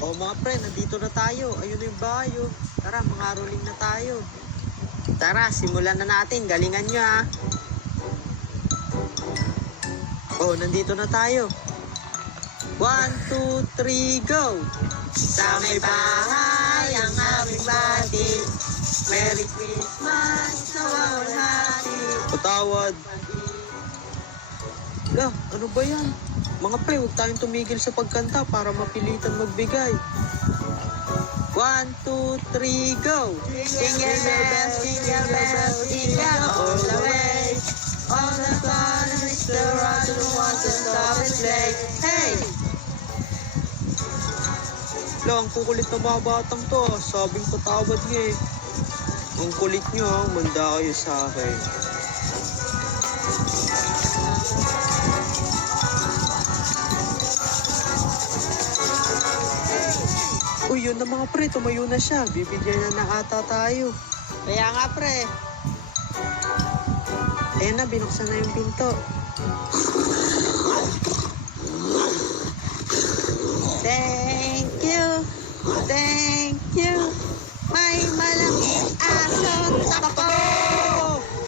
O mga pre, nandito na tayo. Ayun na yung bahay oh. Tara, mga rolling na tayo. Tara, simulan na natin. Galingan nyo ha. Oh, nandito na tayo. 1, 2, 3, go! Sa may bahay ang aming bati. Merry Christmas, nawawalhati. Patawad. La, ano ba yan? Mga pre, huwag tayong tumigil sa pagkanta para mapilitan magbigay. 1, 2, 3, go! Jingle bells, jingle bells, jingle all the way. All the fun and Mr. Roger wants to stop and play. Hey! La, ang kukulit na mga batang to. Sabing patawad niya eh. Ang kulit nyo ha, manda kayo sa akin. Uy, yun na mga pre, tumayo na siya. Bibigyan na ata tayo. Kaya nga pre. Ayan na, binuksan na yung pinto. Thank you. Thank you. May malamig aso. Takbo.